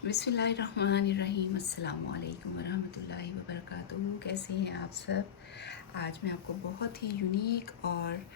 बिस्मिल्लाहिर्रहमानिर्रहीम। अस्सलामु अलैकुम वरहमतुल्लाहि वबरकातुहू। कैसे हैं आप सब? आज मैं आपको बहुत ही यूनिक और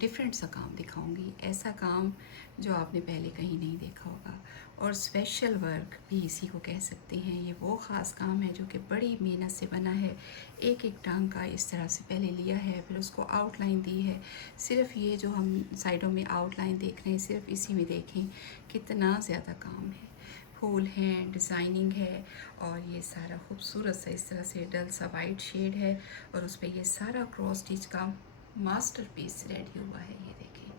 डिफरेंट सा काम दिखाऊंगी। ऐसा काम जो आपने पहले कहीं नहीं देखा होगा, और स्पेशल वर्क भी इसी को कह सकते हैं। ये वो ख़ास काम है जो कि बड़ी मेहनत से बना है। एक एक टांग का इस तरह से पहले लिया है, फिर उसको आउटलाइन दी है। सिर्फ ये जो हम साइडों में आउटलाइन देख रहे हैं, सिर्फ इसी में देखें कितना ज़्यादा काम है। फूल हैं, डिज़ाइनिंग है, और ये सारा खूबसूरत सा इस तरह से डल सा वाइट शेड है, और उस पर ये सारा क्रॉस स्टिच का मास्टरपीस रेडी हुआ है। ये देखिए,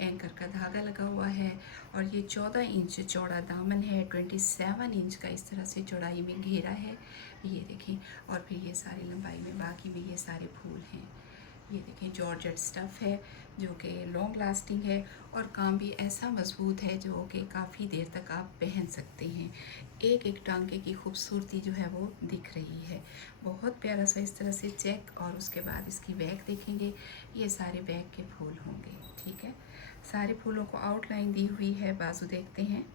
एंकर का धागा लगा हुआ है, और ये 14 इंच चौड़ा दामन है, 27 इंच का इस तरह से चौड़ाई में घेरा है। ये देखें, और फिर ये सारी लंबाई में बाकी में ये सारे फूल हैं। ये देखें, जॉर्जेट स्टफ़ है जो कि लॉन्ग लास्टिंग है, और काम भी ऐसा मजबूत है जो कि काफ़ी देर तक आप पहन सकते हैं। एक एक टांके की खूबसूरती जो है वो दिख रही है। बहुत प्यारा सा इस तरह से चेक, और उसके बाद इसकी बैक देखेंगे, ये सारे बैक के फूल होंगे। ठीक है, सारे फूलों को आउटलाइन दी हुई है। बाजू देखते हैं,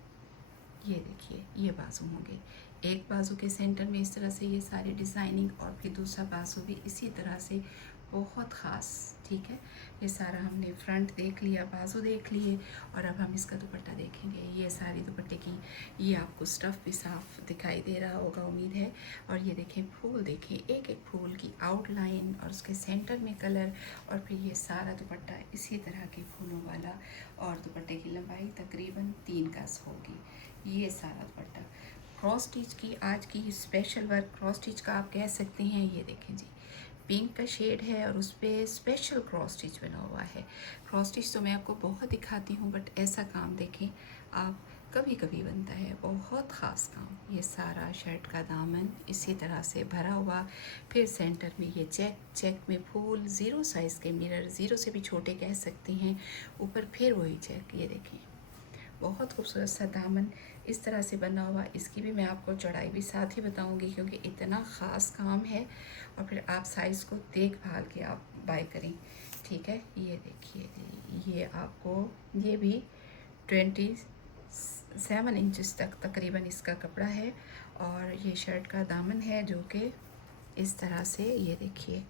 ये देखिए, ये बाजू होंगे। एक बाजू के सेंटर में इस तरह से ये सारी डिज़ाइनिंग, और फिर दूसरा बाजू भी इसी तरह से बहुत ख़ास। ठीक है, ये सारा हमने फ्रंट देख लिया, बाजू देख लिए, और अब हम इसका दुपट्टा देखेंगे। ये सारी दुपट्टे की, ये आपको स्टफ़ भी साफ दिखाई दे रहा होगा उम्मीद है। और ये देखें, फूल देखें, एक एक फूल की आउटलाइन, और उसके सेंटर में कलर, और फिर ये सारा दुपट्टा इसी तरह के फूलों वाला, और दुपट्टे की लंबाई तकरीबन 3 गज होगी। ये सारा दुपट्टा क्रॉस स्टिच की, आज की स्पेशल वर्क क्रॉस स्टिच का आप कह सकते हैं। ये देखें जी, पिंक का शेड है, और उस पर स्पेशल क्रॉस स्टिच बना हुआ है। क्रॉस स्टिच तो मैं आपको बहुत दिखाती हूँ, बट ऐसा काम देखें आप, कभी कभी बनता है। बहुत ख़ास काम। ये सारा शर्ट का दामन इसी तरह से भरा हुआ, फिर सेंटर में ये चेक, चेक में फूल, ज़ीरो साइज़ के मिरर, ज़ीरो से भी छोटे कह सकते हैं, ऊपर फिर वही चेक। ये देखें, बहुत खूबसूरत सा दामन इस तरह से बना हुआ। इसकी भी मैं आपको चौड़ाई भी साथ ही बताऊंगी, क्योंकि इतना ख़ास काम है। और फिर आप साइज़ को देख भाल के आप बाय करें। ठीक है, ये देखिए, ये आपको, ये भी 27 इंचज़ तक तकरीबन इसका कपड़ा है, और ये शर्ट का दामन है जो कि इस तरह से, ये देखिए,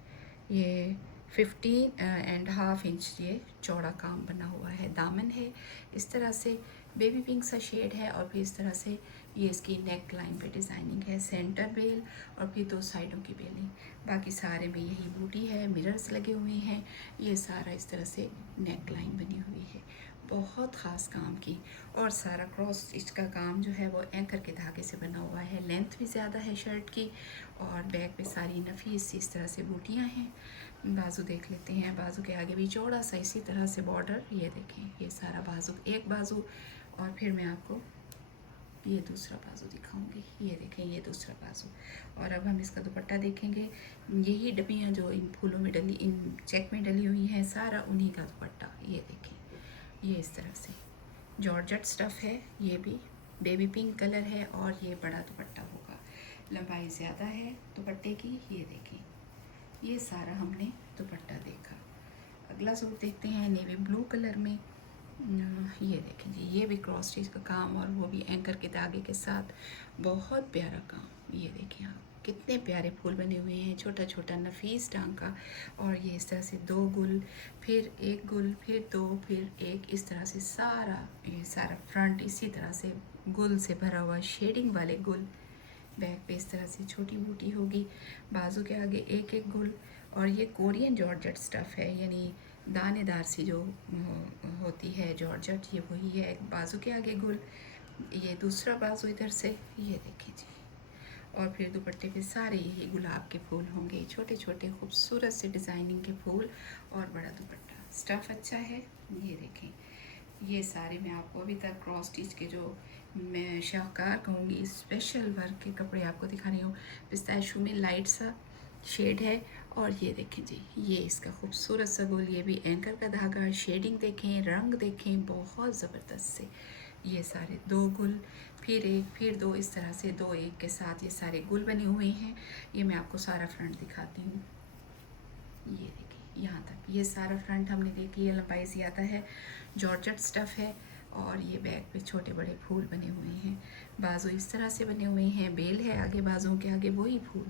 ये 15.5 इंच ये चौड़ा काम बना हुआ है। दामन है इस तरह से, बेबी पिंक सा शेड है, और फिर इस तरह से ये इसकी नेक लाइन पे डिज़ाइनिंग है। सेंटर बेल, और फिर 2 साइडों की बेलिंग, बाकी सारे में यही बूटी है, मिरर्स लगे हुए हैं। ये सारा इस तरह से नेक लाइन बनी हुई है, बहुत ख़ास काम की। और सारा क्रॉस स्टिच का काम जो है वो एंकर के धागे से बना हुआ है। लेंथ भी ज़्यादा है शर्ट की, और बैक पे सारी नफीस इस तरह से बूटियाँ हैं। बाजू देख लेते हैं, बाजू के आगे भी चौड़ा सा इसी तरह से बॉर्डर। ये देखें, ये सारा बाजू, एक बाजू, और फिर मैं आपको ये दूसरा बाजू दिखाऊंगी। ये देखें, ये दूसरा बाजू। और अब हम इसका दुपट्टा देखेंगे। यही डबियाँ जो इन फूलों में डली, इन चेक में डली हुई हैं, सारा उन्हीं का दुपट्टा। ये देखें, ये इस तरह से जॉर्जेट स्टफ़ है। ये भी बेबी पिंक कलर है, और ये बड़ा दुपट्टा होगा, लंबाई ज़्यादा है दुपट्टे की। ये देखें, ये सारा हमने दुपट्टा देखा। अगला सूट देखते हैं नेवी ब्लू कलर में। ये देखें जी, ये भी क्रॉस स्टिच का काम, और वो भी एंकर के धागे के साथ, बहुत प्यारा काम। ये देखें आप, कितने प्यारे फूल बने हुए हैं, छोटा छोटा नफीस टांग का। और ये इस तरह से 2 गुल, फिर 1 गुल, फिर 2, फिर 1, इस तरह से सारा, ये सारा फ्रंट इसी तरह से गुल से भरा हुआ, शेडिंग वाले गुल। बैक पे इस तरह से छोटी बूटी होगी, बाजू के आगे एक एक गुल। और ये कोरियन जॉर्जेट स्टफ़ है, यानी दानेदार सी जो होती है जॉर्जेट, ये वही है। बाजू के आगे गुल, ये दूसरा बाजू इधर से। ये देखिए जी, और फिर दुपट्टे पे सारे यही गुलाब के फूल होंगे, छोटे छोटे खूबसूरत से डिज़ाइनिंग के फूल, और बड़ा दुपट्टा। स्टफ़ अच्छा है। ये देखें, ये सारे मैं आपको अभी तक क्रॉस स्टिच के जो मैं शाहकार कहूँगी, स्पेशल वर्क के कपड़े आपको दिखा रही हूँ। पिस्ताशू में लाइट सा शेड है, और ये देखें जी, ये इसका खूबसूरत सा गोल, ये भी एंकर का धागा। शेडिंग देखें, रंग देखें, बहुत ज़बरदस्त से। ये सारे 2 गुल, फिर 1, फिर 2, इस तरह से 2 1 के साथ ये सारे गुल बने हुए हैं। ये मैं आपको सारा फ्रंट दिखाती हूँ। ये देखिए, यहाँ तक ये सारा फ्रंट हमने देख लिया, लंबाई ज़्यादा है, जॉर्जेट स्टफ़ है, और ये बैक पे छोटे बड़े फूल बने हुए हैं। बाजू इस तरह से बने हुए हैं, बेल है आगे बाजुओं के आगे वही फूल,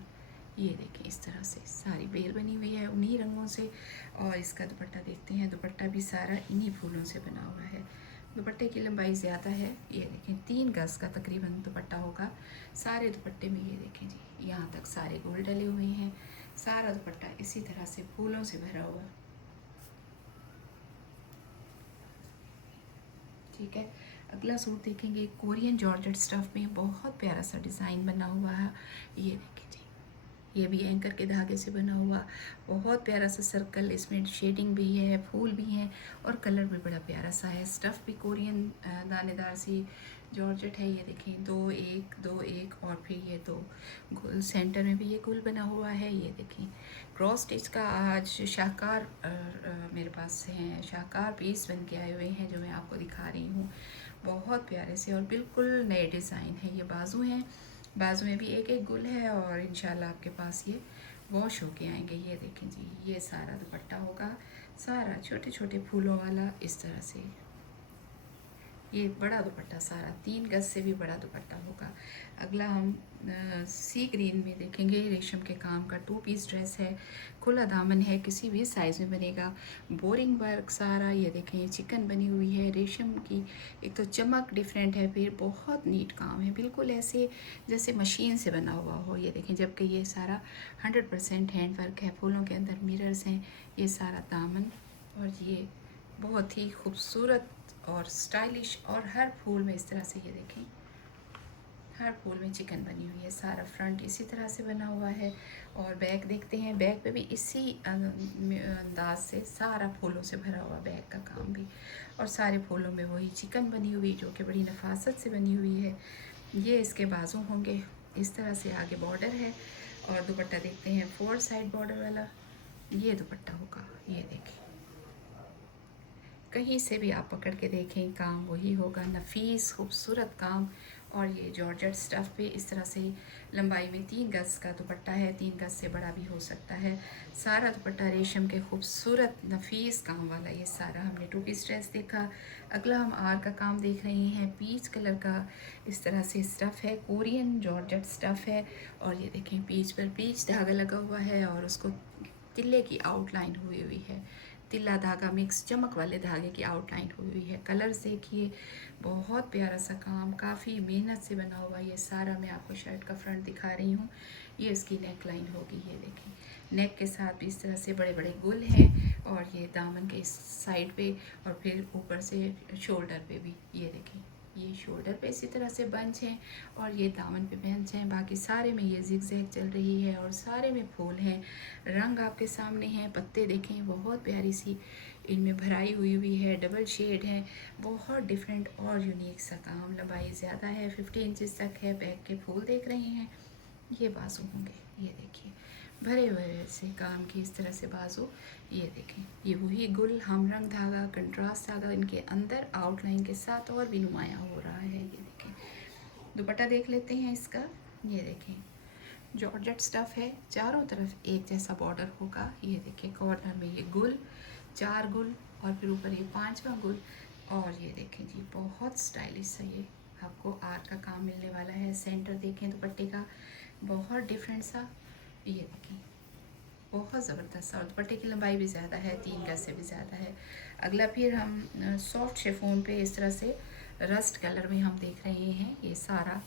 ये देखें इस तरह से सारी बेल बनी हुई है उन्हीं रंगों से। और इसका दुपट्टा देखते हैं, दुपट्टा भी सारा इन्हीं फूलों से बना हुआ है। दुपट्टे की लंबाई ज़्यादा है, ये देखें 3 गज़ का तकरीबन दुपट्टा होगा। सारे दुपट्टे में ये देखें जी यहाँ तक सारे गोल डले हुए हैं, सारा दुपट्टा इसी तरह से फूलों से भरा हुआ। ठीक है, अगला सूट देखेंगे, कोरियन जॉर्जेट स्टफ में बहुत प्यारा सा डिज़ाइन बना हुआ है। ये देखें जी, ये भी एंकर के धागे से बना हुआ बहुत प्यारा सा सर्कल, इसमें शेडिंग भी है, फूल भी हैं और कलर भी बड़ा प्यारा सा है। स्टफ़ भी कोरियन दानेदार सी जॉर्जेट है। ये देखें 2 1 2 1 और फिर ये 2 गोल, सेंटर में भी ये गोल बना हुआ है। ये देखें क्रॉस स्टिच का आज शाहकार मेरे पास हैं, शाहकार पीस बन के आए हुए हैं जो मैं आपको दिखा रही हूँ, बहुत प्यारे से और बिल्कुल नए डिज़ाइन है। ये बाजू हैं, बाजू में भी एक एक गुल है और इंशाल्लाह आपके पास ये वॉश होके आएंगे। ये देखें जी, ये सारा दुपट्टा होगा, सारा छोटे छोटे फूलों वाला इस तरह से। ये बड़ा दुपट्टा सारा 3 गज से भी बड़ा दुपट्टा होगा। अगला हम सी ग्रीन में देखेंगे, रेशम के काम का 2 पीस ड्रेस है, खुला दामन है, किसी भी साइज़ में बनेगा, बोरिंग वर्क सारा। ये देखें चिकन बनी हुई है रेशम की, एक तो चमक डिफरेंट है, फिर बहुत नीट काम है, बिल्कुल ऐसे जैसे मशीन से बना हुआ हो। ये देखें, जबकि ये सारा 100% हैंड वर्क है, फूलों के अंदर मिरर्स हैं, ये सारा दामन। और ये बहुत ही खूबसूरत और स्टाइलिश, और हर फूल में इस तरह से ये देखें, हर फूल में चिकन बनी हुई है, सारा फ्रंट इसी तरह से बना हुआ है। और बैक देखते हैं, बैक पे भी इसी अंदाज से सारा फूलों से भरा हुआ बैक का काम भी, और सारे फूलों में वही चिकन बनी हुई जो कि बड़ी नफासत से बनी हुई है। ये इसके बाजू होंगे, इस तरह से आगे बॉर्डर है। और दुपट्टा देखते हैं 4 साइड बॉर्डर वाला, ये दुपट्टा होगा। ये देखें, कहीं से भी आप पकड़ के देखें काम वही होगा, नफीस खूबसूरत काम। और ये जॉर्जेट स्टफ़ पे इस तरह से लंबाई में 3 गज़ का दुपट्टा है, 3 गज़ से बड़ा भी हो सकता है। सारा दुपट्टा रेशम के खूबसूरत नफीस काम वाला। ये सारा हमने 2 पीस ड्रेस देखा। अगला हम आर का काम देख रहे हैं, पीच कलर का इस तरह से स्टफ़ है, कोरियन जॉर्जेट स्टफ़ है। और ये देखें पीच पर पीच धागा लगा हुआ है और उसको तिल्ले की आउटलाइन हुई हुई है, तिल्ला धागा मिक्स चमक वाले धागे की आउटलाइन हुई हुई है। कलर्स देखिए, बहुत प्यारा सा काम, काफ़ी मेहनत से बना हुआ। ये सारा मैं आपको शर्ट का फ्रंट दिखा रही हूँ, ये इसकी नेक लाइन होगी। ये देखें नेक के साथ भी इस तरह से बड़े बड़े गुल हैं, और ये दामन के इस साइड पे और फिर ऊपर से शोल्डर पे भी। ये देखें ये शोल्डर पे इसी तरह से बंच हैं और ये दामन पे बंच हैं। बाकी सारे में ये जिगजैग चल रही है और सारे में फूल हैं, रंग आपके सामने हैं। पत्ते देखें, बहुत प्यारी सी इनमें भराई हुई है, डबल शेड है, बहुत डिफरेंट और यूनिक सा काम। लंबाई ज़्यादा है, 50 इंचज़ तक है। बैक के फूल देख रहे हैं, ये बाजू होंगे। ये देखिए भरे हुए से काम की इस तरह से बाजू। ये देखें ये वही गुल, हम रंग धागा, कंट्रास्ट धागा इनके अंदर आउटलाइन के साथ और भी नुमाया हो रहा है। ये देखें दुपट्टा देख लेते हैं इसका। ये देखें जॉर्जेट स्टफ़ है, चारों तरफ एक जैसा बॉर्डर होगा। ये देखिए कॉर्नर में ये गुल, 4 गुल, और फिर ऊपर ये 5वां गुल। और ये देखें जी बहुत स्टाइलिश सा ये आपको आर का काम मिलने वाला है। सेंटर देखें दुपट्टे का, बहुत डिफरेंट सा। ये देखें बहुत ज़बरदस्त, और दुपट्टे की लंबाई भी ज़्यादा है, 3 गज से भी ज़्यादा है। अगला फिर हम सॉफ्ट शिफॉन पे इस तरह से रस्ट कलर में हम देख रहे हैं। ये सारा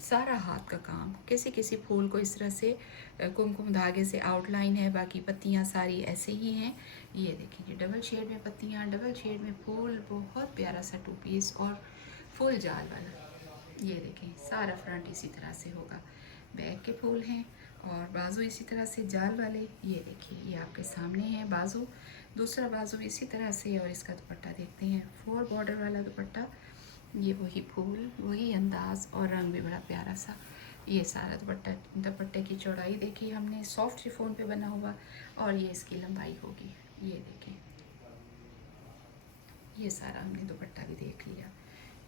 सारा हाथ का काम, किसी किसी फूल को इस तरह से कुमकुम धागे से आउटलाइन है, बाकी पत्तियां सारी ऐसे ही हैं। ये देखिए डबल शेड में पत्तियां, डबल शेड में फूल, बहुत प्यारा सा 2 पीस और फुल जाल वाला। ये देखें सारा फ्रंट इसी तरह से होगा, बैक के फूल हैं और बाजू इसी तरह से जाल वाले। ये देखिए ये आपके सामने है बाजू, दूसरा बाजू इसी तरह से। और इसका दुपट्टा देखते हैं, 4 बॉर्डर वाला दुपट्टा, ये वही फूल, वही अंदाज और रंग भी बड़ा प्यारा सा। ये सारा दुपट्टा, दुपट्टे की चौड़ाई देखी हमने, सॉफ्ट शिफॉन पे बना हुआ, और ये इसकी लंबाई होगी। ये देखें ये सारा हमने दुपट्टा भी देख लिया।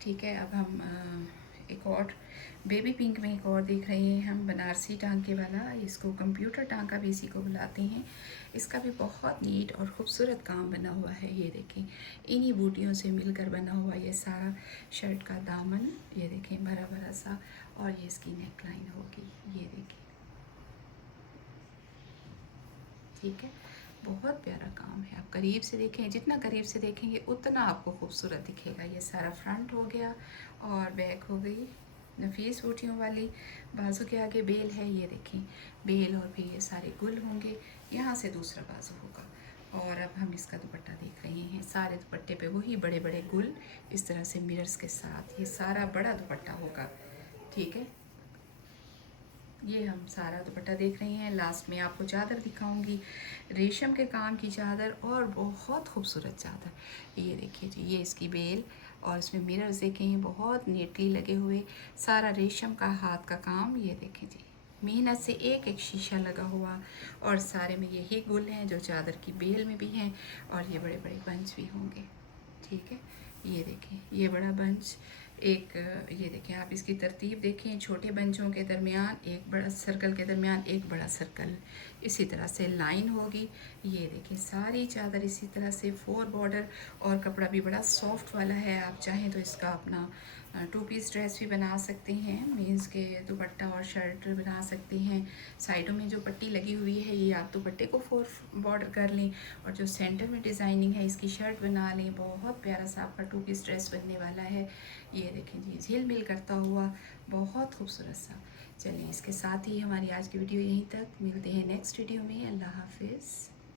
ठीक है, अब हम एक और बेबी पिंक में एक और देख रहे हैं हम बनारसी टांके वाला, इसको कंप्यूटर टांका भी इसी को बुलाते हैं। इसका भी बहुत नीट और ख़ूबसूरत काम बना हुआ है। ये देखें, इन्हीं बूटियों से मिलकर बना हुआ ये सारा शर्ट का दामन, ये देखें भरा भरा सा, और ये इसकी नेक लाइन होगी, ये देखें, ठीक है। बहुत प्यारा काम है, आप करीब से देखें, जितना करीब से देखेंगे उतना आपको खूबसूरत दिखेगा। ये सारा फ्रंट हो गया और बैक हो गई नफीस बूटियों वाली। बाजू के आगे बेल है, ये देखें बेल, और भी ये सारे गुल होंगे। यहाँ से दूसरा बाजू होगा। और अब हम इसका दुपट्टा देख रहे हैं। सारे दुपट्टे पे वही बड़े बड़े गुल इस तरह से मिरर्स के साथ, ये सारा बड़ा दुपट्टा होगा, ठीक है। ये हम सारा दुपट्टा देख रहे हैं। लास्ट में आपको चादर दिखाऊंगी, रेशम के काम की चादर, और बहुत खूबसूरत चादर। ये देखिए जी, ये इसकी बेल, और इसमें मिरर्स देखें बहुत नीटली लगे हुए, सारा रेशम का हाथ का काम। ये देखें जी, मेहनत से एक एक शीशा लगा हुआ, और सारे में यही गुल हैं जो चादर की बेल में भी हैं, और ये बड़े बड़े बंच भी होंगे, ठीक है। ये देखें, ये बड़ा बंच एक, ये देखें आप इसकी तरतीब देखें, छोटे बंचों के दरमियान एक बड़ा सर्कल के दरमियान एक बड़ा सर्कल, इसी तरह से लाइन होगी। ये देखें सारी चादर इसी तरह से 4 बॉर्डर, और कपड़ा भी बड़ा सॉफ्ट वाला है। आप चाहें तो इसका अपना 2 पीस ड्रेस भी बना सकते हैं, मीन्स के दुपट्टा और शर्ट बना सकते हैं। साइडों में जो पट्टी लगी हुई है, ये आप दुपट्टे को 4 बॉर्डर कर लें, और जो सेंटर में डिज़ाइनिंग है इसकी शर्ट बना लें। बहुत प्यारा सा आपका 2 पीस ड्रेस बनने वाला है। ये देखें जी, झिलमिल करता हुआ बहुत खूबसूरत सा। चलिए, इसके साथ ही हमारी आज की वीडियो यहीं तक, मिलते हैं नेक्स्ट वीडियो में। अल्लाह हाफिज़।